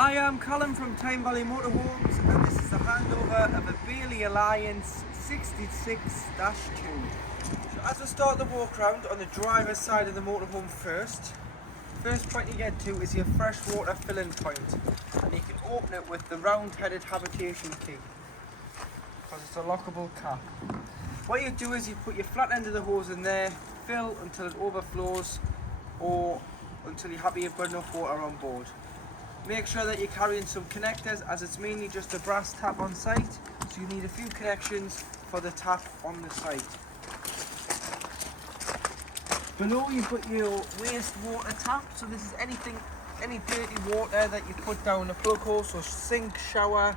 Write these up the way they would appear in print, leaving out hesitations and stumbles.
Hi, I'm Callum from Tyne Valley Motorhomes, and this is the handover of a Bailey Alliance 66-2. So as I start the walk round on the driver's side of the motorhome first point you get to is your freshwater filling point, and you can open it with the round-headed habitation key because it's a lockable cap. What you do is you put your flat end of the hose in there, fill until it overflows or until you're happy you've got enough water on board. Make sure that you're carrying some connectors, as it's mainly just a brass tap on site, so you need a few connections for the tap on the site. Below you put your wastewater tap, so this is any dirty water that you put down a plug hole, so sink, shower,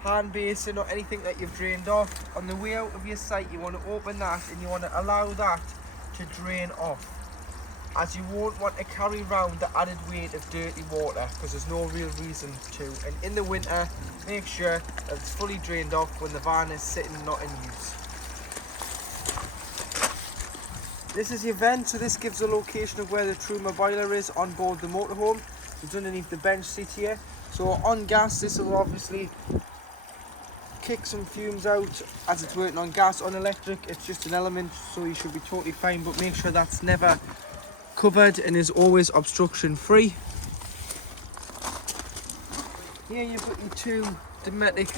hand basin or anything that you've drained off. On the way out of your site you want to open that and you want to allow that to drain off, as you won't want to carry around the added weight of dirty water because there's no real reason to. And in the winter, make sure that it's fully drained off when the van is sitting not in use. This is your vent, so this gives a location of where the Truma boiler is on board the motorhome. It's underneath the bench seat here. So on gas, this will obviously kick some fumes out as it's working on gas. On electric, it's just an element, so you should be totally fine, but make sure that's never covered and is always obstruction free. Here you've got your two Dometic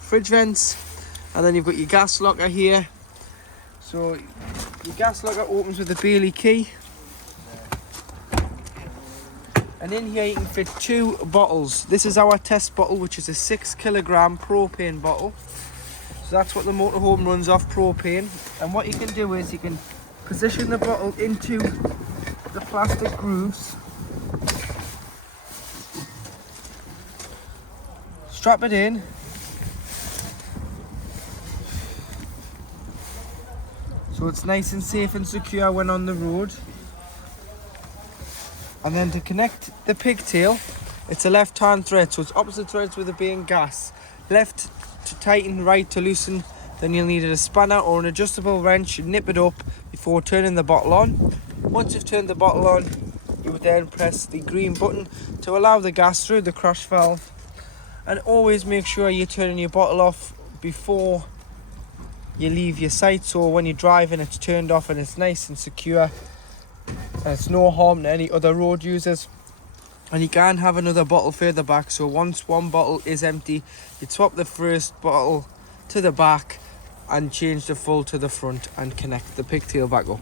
fridge vents, and then you've got your gas locker here. So your gas locker opens with a Bailey key, and in here you can fit two bottles. This is our test bottle, which is a 6 kilogram propane bottle. So that's what the motorhome runs off, propane. And what you can do is you can position the bottle into the plastic grooves, strap it in, so it's nice and safe and secure when on the road. And then to connect the pigtail, it's a left hand thread, so it's opposite threads with it being gas. Left to tighten, right to loosen. Then you'll need a spanner or an adjustable wrench. Nip it up before turning the bottle on. Once you've turned the bottle on, you would then press the green button to allow the gas through the crash valve. And always make sure you're turning your bottle off before you leave your site, so when you're driving it's turned off and it's nice and secure and it's no harm to any other road users. And you can have another bottle further back, so once one bottle is empty, you swap the first bottle to the back and change the full to the front and connect the pigtail back up.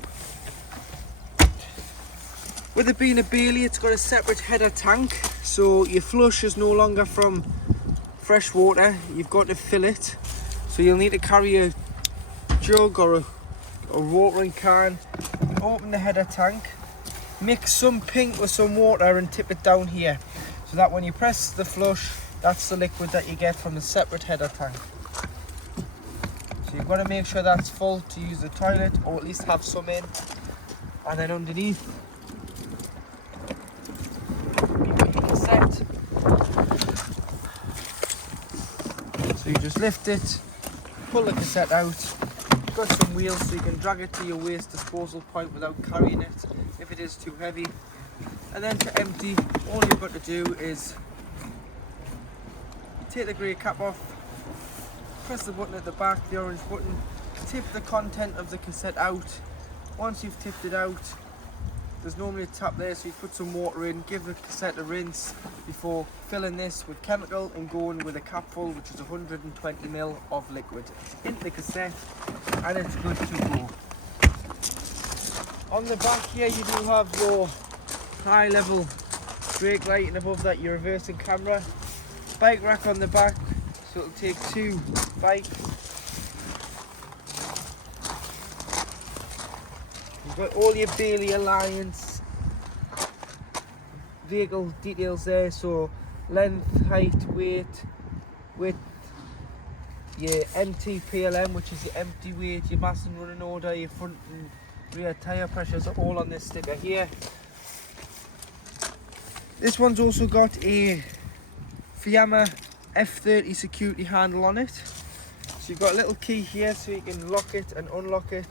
With it being a Bailey, it's got a separate header tank, so your flush is no longer from fresh water, you've got to fill it. So you'll need to carry a jug or a watering can, open the header tank, mix some pink with some water and tip it down here, so that when you press the flush, that's the liquid that you get from the separate header tank. So you've got to make sure that's full to use the toilet, or at least have some in. And then underneath, you've got your cassette. So you just lift it, pull the cassette out. You've got some wheels so you can drag it to your waste disposal point without carrying it if it is too heavy. And then to empty, all you've got to do is take the grey cap off, press the button at the back, the orange button, tip the content of the cassette out. Once you've tipped it out, there's normally a tap there, so you put some water in, give the cassette a rinse before filling this with chemical and going with a cap full, which is 120 ml of liquid into the cassette, and it's good to go. On the back here you do have your high level brake light, and above that your reversing camera. Bike rack on the back, so it'll take two bikes. You've got all your Bailey Alliance vehicle details there, so length, height, weight, width, your empty PLM, which is your empty weight, your mass and running order, your front and rear tyre pressures are all on this sticker here. This one's also got a Fiamma F30 security handle on it. So you've got a little key here so you can lock it and unlock it.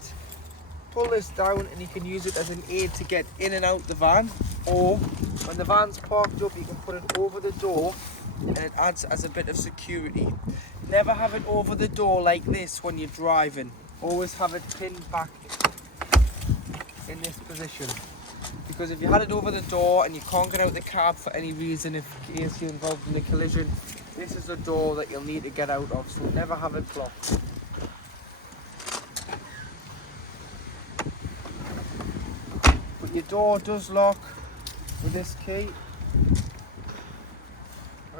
Pull this down and you can use it as an aid to get in and out the van, or when the van's parked up, you can put it over the door and it adds as a bit of security. Never have it over the door like this when you're driving. Always have it pinned back in this position. Because if you had it over the door and you can't get out the cab for any reason, if in case you're involved in a collision, this is a door that you'll need to get out of, so never have it blocked. But your door does lock with this key,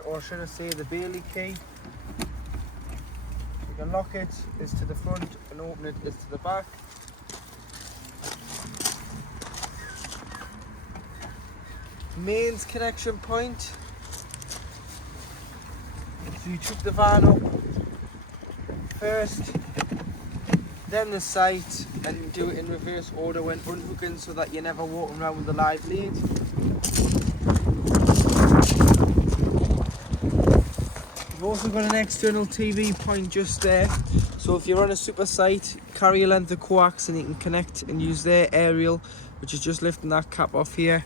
or should I say the Bailey key. You can lock it is to the front and open it is to the back. Mains connection point. So you chuck the van up first, then the sight, and do it in reverse order when unhooking so that you're never walking around with the live lead. You've also got an external TV point just there, so if you're on a super site, carry a length of coax and you can connect and use their aerial, which is just lifting that cap off here.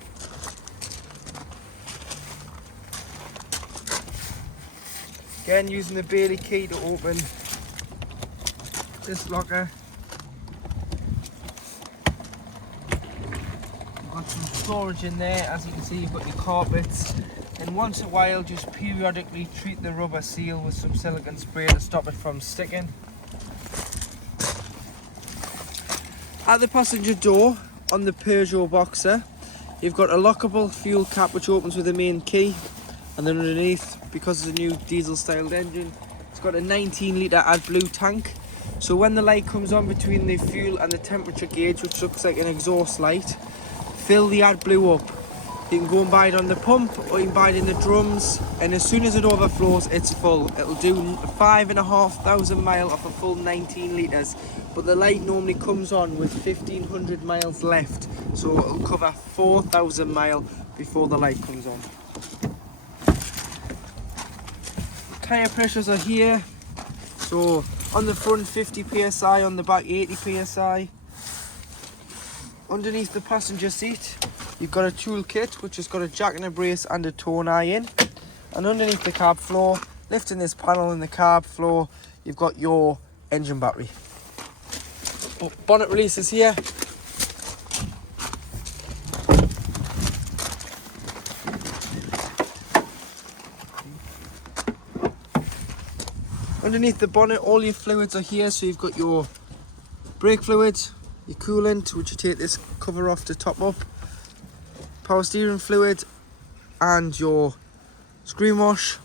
Again, using the Bailey key to open this locker. You've got some storage in there. As you can see, you've got your carpets. And once in a while, just periodically treat the rubber seal with some silicone spray to stop it from sticking. At the passenger door on the Peugeot Boxer, you've got a lockable fuel cap which opens with the main key. And then underneath, because it's a new diesel styled engine, it's got a 19 litre AdBlue tank. So when the light comes on between the fuel and the temperature gauge, which looks like an exhaust light, fill the AdBlue up. You can go and buy it on the pump, or you can buy it in the drums, and as soon as it overflows, it's full. It'll do 5,500 miles off a full 19 litres, but the light normally comes on with 1,500 miles left, so it'll cover 4,000 miles before the light comes on. Tyre pressures are here, so on the front 50 psi, on the back 80 psi. Underneath the passenger seat you've got a tool kit which has got a jack and a brace and a tone iron, and underneath the cab floor, lifting this panel in the cab floor, you've got your engine battery. Bonnet releases here. Underneath the bonnet, all your fluids are here, so you've got your brake fluid, your coolant, which you take this cover off to top up, power steering fluid, and your screen wash,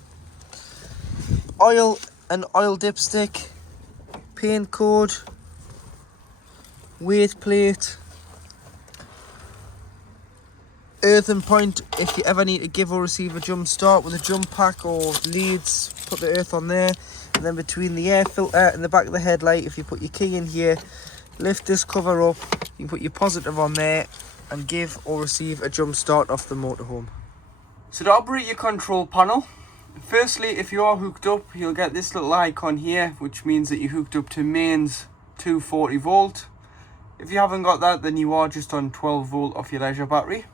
oil and oil dipstick, paint cord, weight plate, earthing point if you ever need to give or receive a jump start with a jump pack or leads, put the earth on there. And then between the air filter and the back of the headlight, if you put your key in here, lift this cover up, you can put your positive on there and give or receive a jump start off the motorhome. So to operate your control panel, firstly, if you are hooked up, you'll get this little icon here, which means that you're hooked up to mains 240 volt. If you haven't got that, then you are just on 12 volt off your leisure battery.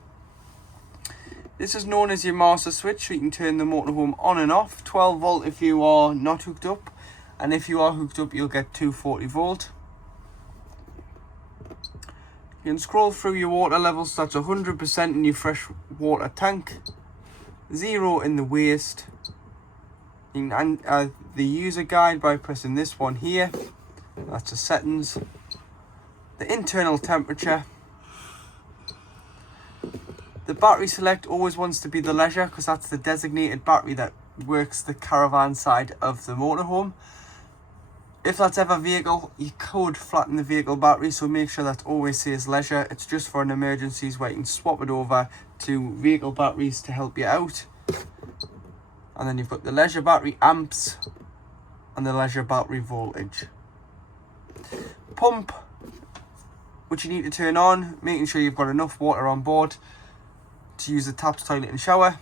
This is known as your master switch, so you can turn the motorhome on and off. 12 volt if you are not hooked up, and if you are hooked up, you'll get 240 volt. You can scroll through your water levels, so that's 100% in your fresh water tank, 0 in the waste. You can add the user guide by pressing this one here, that's the settings. The internal temperature. The battery select always wants to be the leisure, because that's the designated battery that works the caravan side of the motorhome. If that's ever vehicle, you could flatten the vehicle battery, so make sure that always says leisure. It's just for an emergencies where you can swap it over to vehicle batteries to help you out. And then you've got the leisure battery amps and the leisure battery voltage. Pump, which you need to turn on, making sure you've got enough water on board to use the taps, toilet and shower.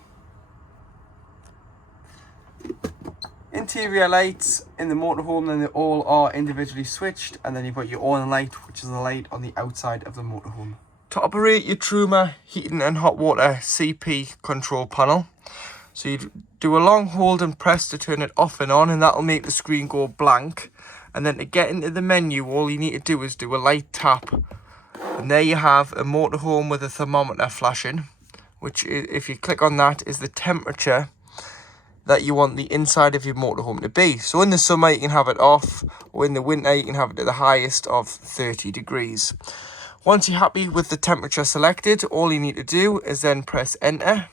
Interior lights in the motorhome, then they all are individually switched, and then you've got your awning light, which is the light on the outside of the motorhome. To operate your Truma heating and hot water CP control panel, so you do a long hold and press to turn it off and on, and that'll make the screen go blank. And then to get into the menu, all you need to do is do a light tap, and there you have a motorhome with a thermometer flashing, which is, if you click on that, is the temperature that you want the inside of your motorhome to be. So in the summer you can have it off, or in the winter you can have it to the highest of 30 degrees. Once you're happy with the temperature selected, all you need to do is then press enter,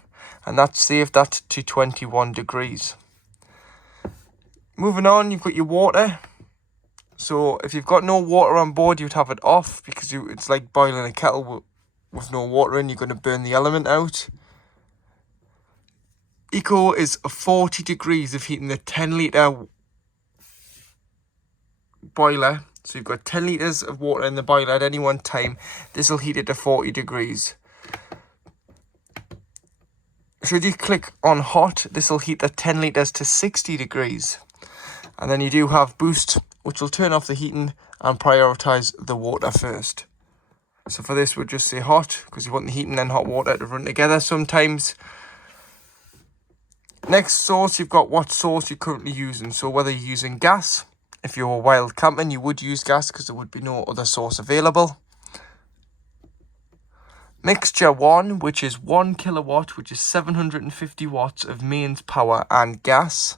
and that's saved that to 21 degrees. Moving on, you've got your water. So if you've got no water on board, you'd have it off, because it's like boiling a kettle with no water in. You're going to burn the element out. Eco is 40 degrees of heating the 10 litre boiler. So you've got 10 litres of water in the boiler at any one time. This will heat it to 40 degrees. Should you click on hot, this will heat the 10 litres to 60 degrees. And then you do have boost, which will turn off the heating and prioritise the water first. So for this, we'll just say hot, because you want the heating and hot water to run together sometimes. Next source, you've got what source you're currently using. So whether you're using gas, if you're wild camping, you would use gas because there would be no other source available. Mixture 1, which is 1 kilowatt, which is 750 watts of mains power and gas.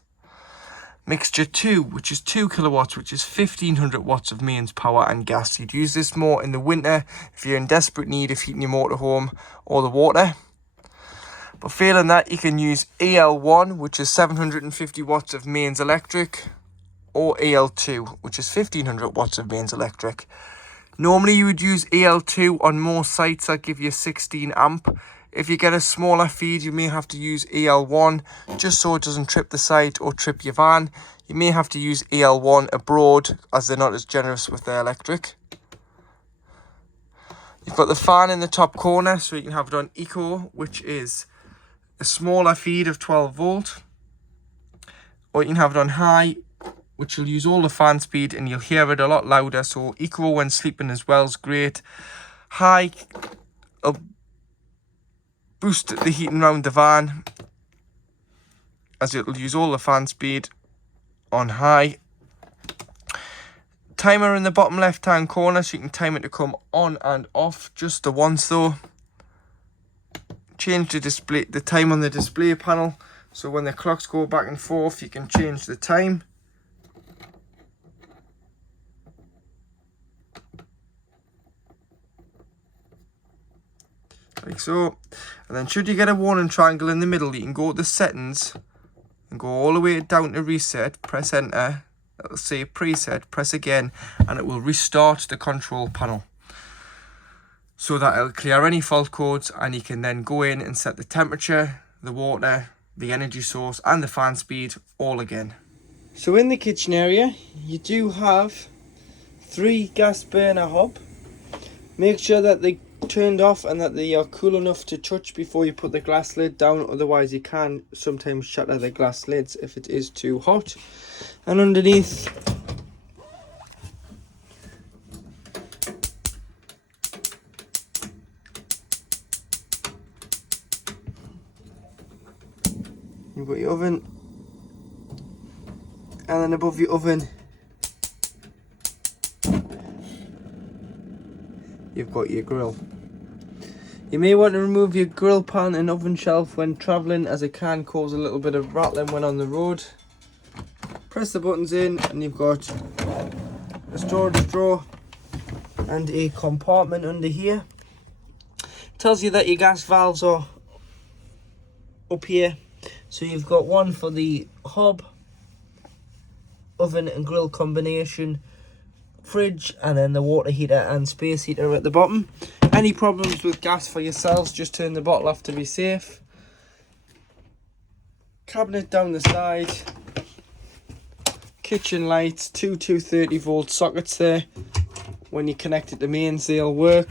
Mixture 2, which is 2 kilowatts, which is 1500 watts of mains power and gas. You'd use this more in the winter if you're in desperate need of heating your motorhome or the water. But failing that, you can use EL1, which is 750 watts of mains electric, or EL2, which is 1500 watts of mains electric. Normally you would use EL2 on most sites that give you 16 amp. If you get a smaller feed, you may have to use EL1, just so it doesn't trip the site or trip your van. You may have to use EL1 abroad, as they're not as generous with their electric. You've got the fan in the top corner, so you can have it on Eco, which is a smaller feed of 12 volt. Or you can have it on high, which will use all the fan speed and you'll hear it a lot louder. So Eco when sleeping as well is great. High will boost the heating around the van, as it'll use all the fan speed on high. Timer in the bottom left hand corner, so you can time it to come on and off just the once though. Change the time on the display panel, so when the clocks go back and forth you can change the time. Like so. And then should you get a warning triangle in the middle, you can go to the settings and go all the way down to reset, press enter, it'll say preset, press again, and it will restart the control panel. So that it'll clear any fault codes, and you can then go in and set the temperature, the water, the energy source and the fan speed all again. So in the kitchen area you do have 3 gas burner hob. Make sure that they turned off and that they are cool enough to touch before you put the glass lid down, otherwise you can sometimes shatter the glass lids if it is too hot. And underneath you've got your oven, and then above your oven you've got your grill. You may want to remove your grill pan and oven shelf when travelling, as it can cause a little bit of rattling when on the road. Press the buttons in and you've got a storage drawer and a compartment under here. Tells you that your gas valves are up here. So you've got one for the hob, oven and grill combination, fridge, and then the water heater and space heater at the bottom. Any problems with gas for yourselves, just turn the bottle off to be safe. Cabinet down the side. Kitchen lights, 2 230 volt sockets there. When you connect it to mains, they'll work.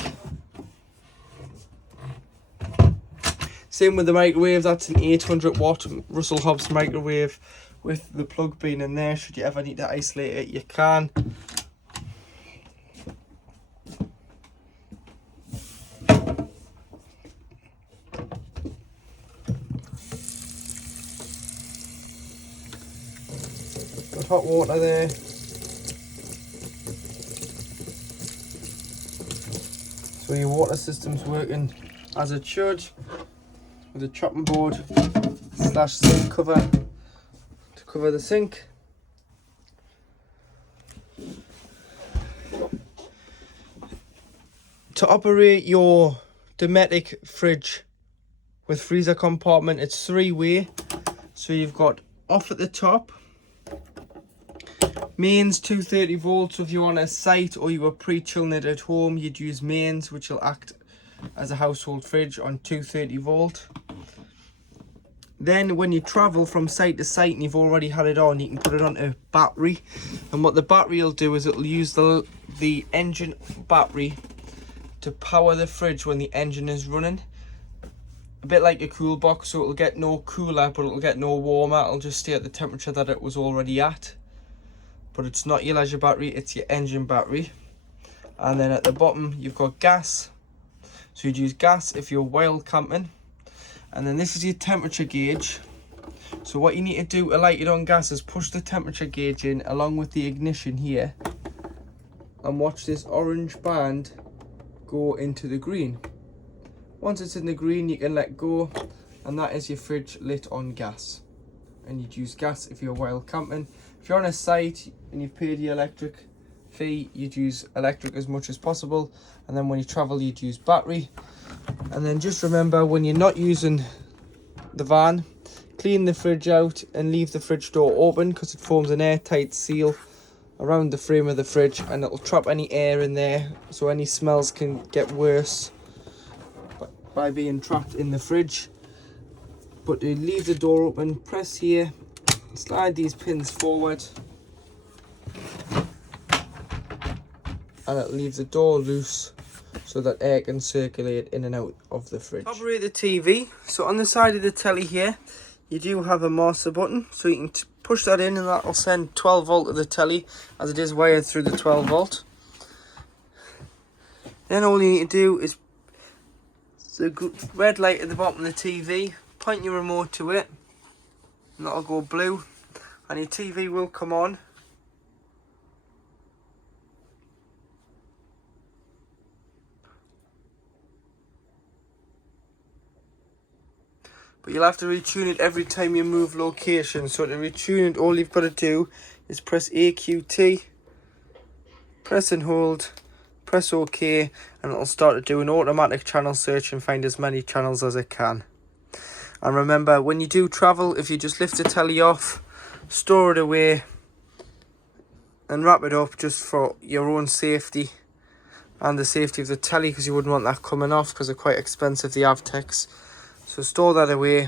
Same with the microwave, that's an 800 watt Russell Hobbs microwave with the plug being in there. Should you ever need to isolate it, you can. Got hot water there. So your water system's working as it should, with a chopping board / sink cover to cover the sink. To operate your Dometic fridge with freezer compartment, it's 3-way. So you've got off at the top, mains 230 volts. So if you're on a site or you were pre-chilling it at home, you'd use mains, which will act as a household fridge on 230 volt. Then when you travel from site to site and you've already had it on, you can put it on a battery. And what the battery will do is it'll use the engine battery to power the fridge when the engine is running. A bit like a cool box, so it'll get no cooler, but it'll get no warmer. It'll just stay at the temperature that it was already at. But it's not your leisure battery, it's your engine battery. And then at the bottom, you've got gas. So you'd use gas if you're wild camping. And then this is your temperature gauge. So what you need to do to light it on gas is push the temperature gauge in along with the ignition here. And watch this orange band go into the green. Once it's in the green, you can let go, and that is your fridge lit on gas. And you'd use gas if you're wild camping. If you're on a site and you've paid your electric fee, you'd use electric as much as possible. And then when you travel, you'd use battery. And then just remember, when you're not using the van, clean the fridge out and leave the fridge door open, because it forms an airtight seal around the frame of the fridge, and it'll trap any air in there, so any smells can get worse by being trapped in the fridge. But to leave the door open, press here, slide these pins forward, and it'll leave the door loose so that air can circulate in and out of the fridge. Operate the TV. So on the side of the telly here, you do have a master button, so you can push that in and that will send 12 volt to the telly, as it is wired through the 12 volt. Then all you need to do is the red light at the bottom of the TV, point your remote to it, and that'll go blue, and your TV will come on. But you'll have to retune it every time you move location. So to retune it, all you've got to do is press AQT, press and hold, press OK, and it'll start to do an automatic channel search and find as many channels as it can. And remember, when you do travel, if you just lift the telly off, store it away, and wrap it up just for your own safety and the safety of the telly, because you wouldn't want that coming off because they're quite expensive, the Avtex. So store that away.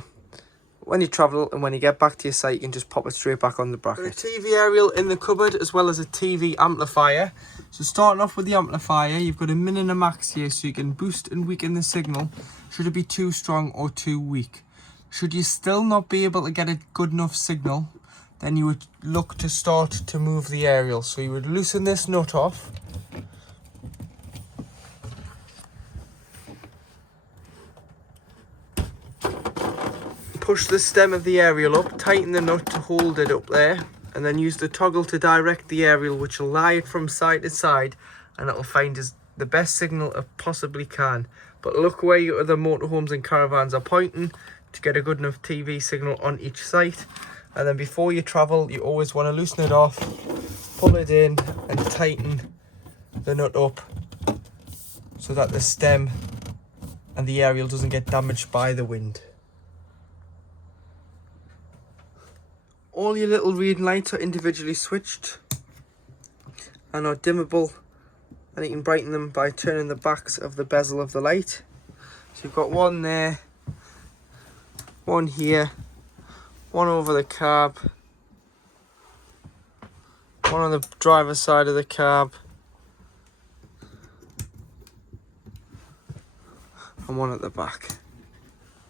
When you travel and when you get back to your site, you can just pop it straight back on the bracket. Got a TV aerial in the cupboard as well as a TV amplifier. So starting off with the amplifier, you've got a min and a max here, so you can boost and weaken the signal should it be too strong or too weak. Should you still not be able to get a good enough signal, then you would look to start to move the aerial. So you would loosen this nut off. Push the stem of the aerial up, tighten the nut to hold it up there, and then use the toggle to direct the aerial, which will lie it from side to side, and it'll find the best signal it possibly can. But look where your other motorhomes and caravans are pointing to get a good enough TV signal on each site. And then before you travel, you always want to loosen it off, pull it in, and tighten the nut up so that the stem and the aerial doesn't get damaged by the wind. All your little reading lights are individually switched and are dimmable, and you can brighten them by turning the backs of the bezel of the light. So you've got one there, one here, one over the cab, one on the driver's side of the cab, and one at the back.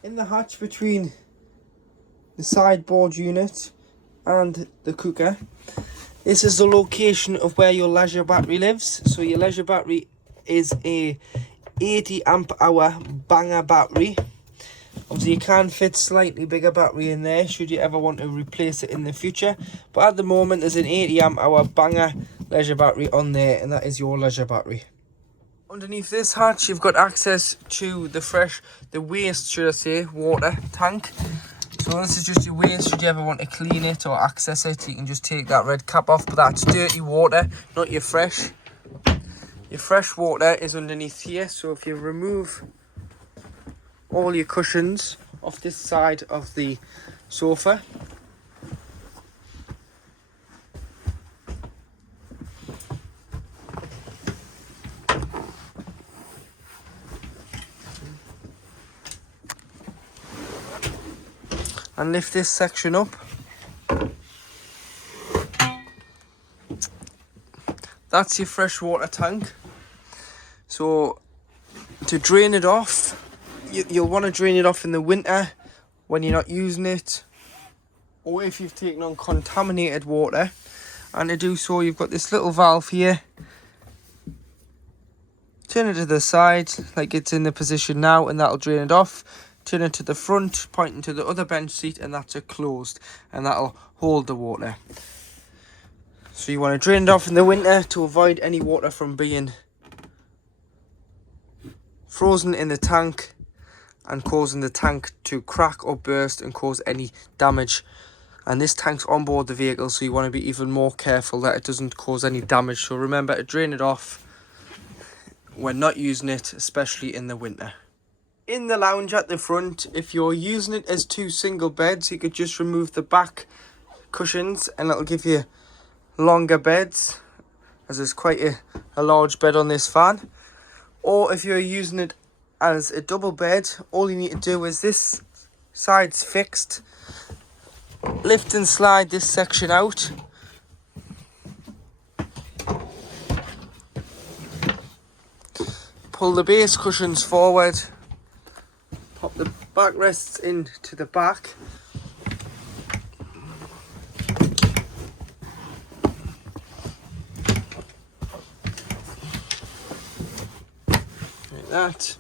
In the hatch between the sideboard unit and the cooker, this is the location of where your leisure battery lives. So your leisure battery is a 80 amp hour banger battery. Obviously you can fit slightly bigger battery in there should you ever want to replace it in the future, but at the moment there's an 80 amp hour banger leisure battery on there, and that is your leisure battery. Underneath this hatch you've got access to the waste, should I say, water tank. So this is just your waste. Should you ever want to clean it or access it, you can just take that red cap off, but that's dirty water, not your fresh. Your fresh water is underneath here. So if you remove all your cushions off this side of the sofa, and lift this section up, that's your freshwater tank. So to drain it off, you'll want to drain it off in the winter when you're not using it, or if you've taken on contaminated water. And to do so, you've got this little valve here. Turn it to the side like it's in the position now, and that'll drain it off. Turn it to the front, pointing to the other bench seat, and that's closed, and that'll hold the water. So you want to drain it off in the winter to avoid any water from being frozen in the tank and causing the tank to crack or burst and cause any damage. And this tank's on board the vehicle, so you want to be even more careful that it doesn't cause any damage. So remember to drain it off when not using it, especially in the winter. In the lounge at the front, if you're using it as 2 single beds, you could just remove the back cushions and it'll give you longer beds, as there's quite a large bed on this van. Or if you're using it as a double bed, all you need to do is, this side's fixed, lift and slide this section out, pull the base cushions forward, pop the backrests into the back, like that,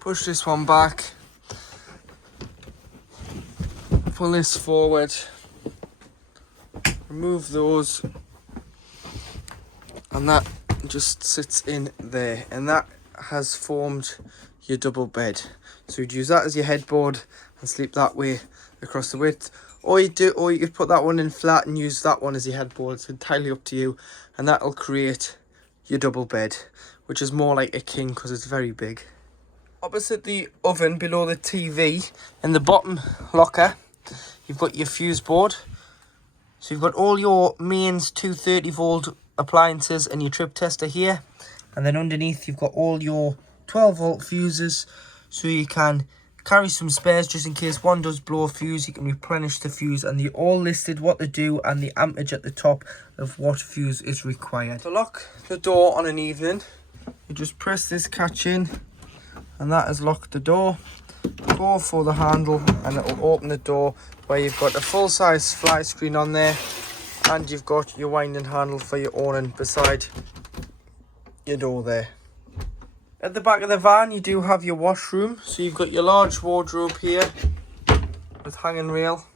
push this one back, pull this forward, remove those, and that just sits in there, and that has formed your double bed. So you'd use that as your headboard and sleep that way across the width, or you could put that one in flat and use that one as your headboard. It's entirely up to you, and that'll create your double bed, which is more like a king because it's very big. Opposite the oven, below the TV, in the bottom locker, you've got your fuse board. So you've got all your mains 230 volt appliances and your trip tester here, and then underneath you've got all your 12 volt fuses, so you can carry some spares just in case one does blow a fuse. You can replenish the fuse, and they're all listed what to do and the amperage at the top of what fuse is required. To lock the door on an evening, you just press this catch in, and that has locked the door. Go for the handle and it will open the door, where you've got a full-size fly screen on there, and you've got your winding handle for your awning beside your door there. At the back of the van you do have your washroom, so you've got your large wardrobe here with hanging rail,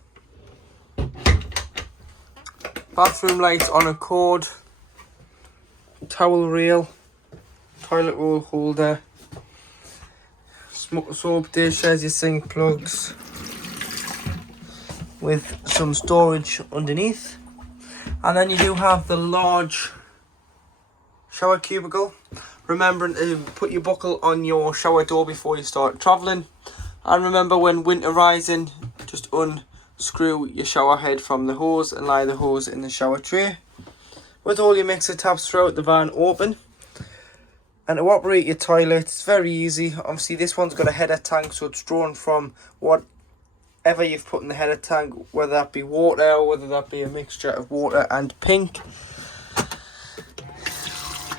bathroom lights on a cord, towel rail, toilet roll holder, soap dish as your sink plugs, with some storage underneath. And then you do have the large shower cubicle. Remembering to put your buckle on your shower door before you start travelling. And remember, when winter rising, just unscrew your shower head from the hose and lie the hose in the shower tray. With all your mixer tabs throughout the van open. And to operate your toilet, it's very easy. Obviously this one's got a header tank, so it's drawn from whatever you've put in the header tank, whether that be water or whether that be a mixture of water and pink.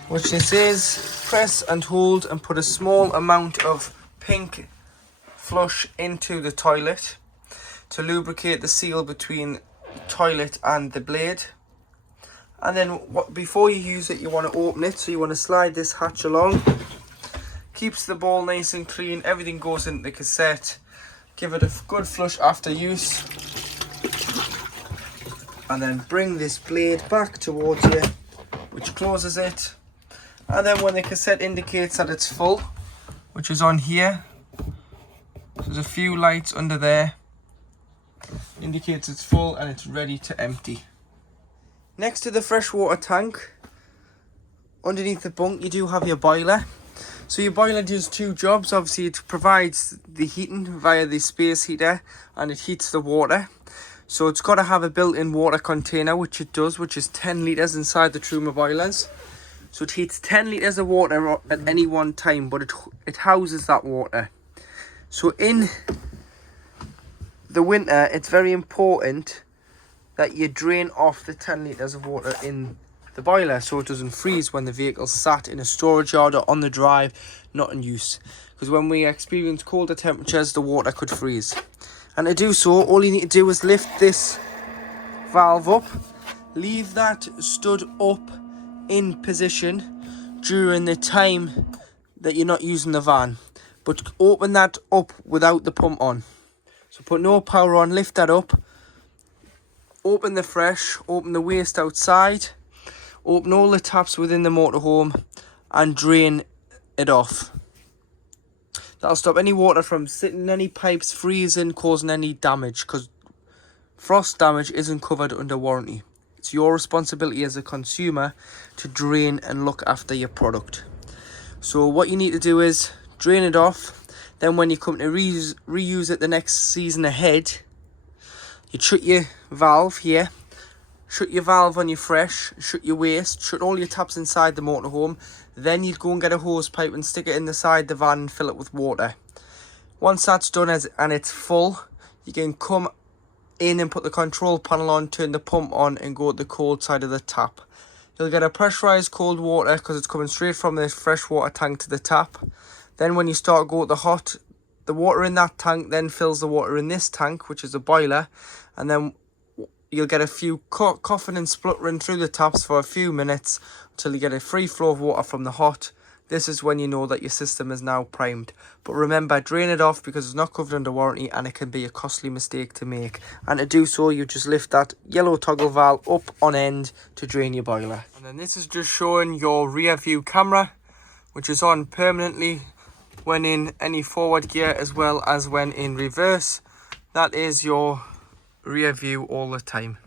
Which this is, press and hold and put a small amount of pink flush into the toilet to lubricate the seal between the toilet and the blade. And then before you use it, you want to open it, so you want to slide this hatch along. Keeps the bowl nice and clean, everything goes into the cassette, Give it a good flush after use. And then bring this blade back towards you, which closes it. And then when the cassette indicates that it's full, which is on here, there's a few lights under there, indicates it's full and it's ready to empty. Next to the freshwater tank, underneath the bunk, you do have your boiler. So your boiler does two jobs. Obviously it provides the heating via the space heater and it heats the water. So it's got to have a built-in water container, which it does, which is 10 litres inside the Truma boilers. So it heats 10 litres of water at any one time, but it houses that water. So in the winter, it's very important that you drain off the 10 litres of water in the boiler so it doesn't freeze when the vehicle's sat in a storage yard or on the drive, not in use. Because when we experience colder temperatures, the water could freeze. And to do so, all you need to do is lift this valve up, leave that stood up in position during the time that you're not using the van, but open that up without the pump on. So put no power on, lift that up, open the fresh, open the waste outside, open all the taps within the motorhome and drain it off. That'll stop any water from sitting in any pipes, freezing, causing any damage, because frost damage isn't covered under warranty. It's your responsibility as a consumer to drain and look after your product. So what you need to do is drain it off. Then when you come to reuse it the next season ahead, you shut your valve here, shut your valve on your fresh, shut your waste, shut all your taps inside the motorhome. Then you'd go and get a hose pipe and stick it in the side of the van and fill it with water. Once that's done and it's full, you can come in and put the control panel on, turn the pump on and go to the cold side of the tap. You'll get a pressurized cold water because it's coming straight from the freshwater tank to the tap. Then when you start go to the hot, the water in that tank then fills the water in this tank, which is a boiler, and then you'll get a few coughing and spluttering through the taps for a few minutes until you get a free flow of water from the hot. This is when you know that your system is now primed. But remember, drain it off because it's not covered under warranty and it can be a costly mistake to make. And to do so, you just lift that yellow toggle valve up on end to drain your boiler. And then this is just showing your rear view camera, which is on permanently when in any forward gear as well as when in reverse. That is your rear view all the time.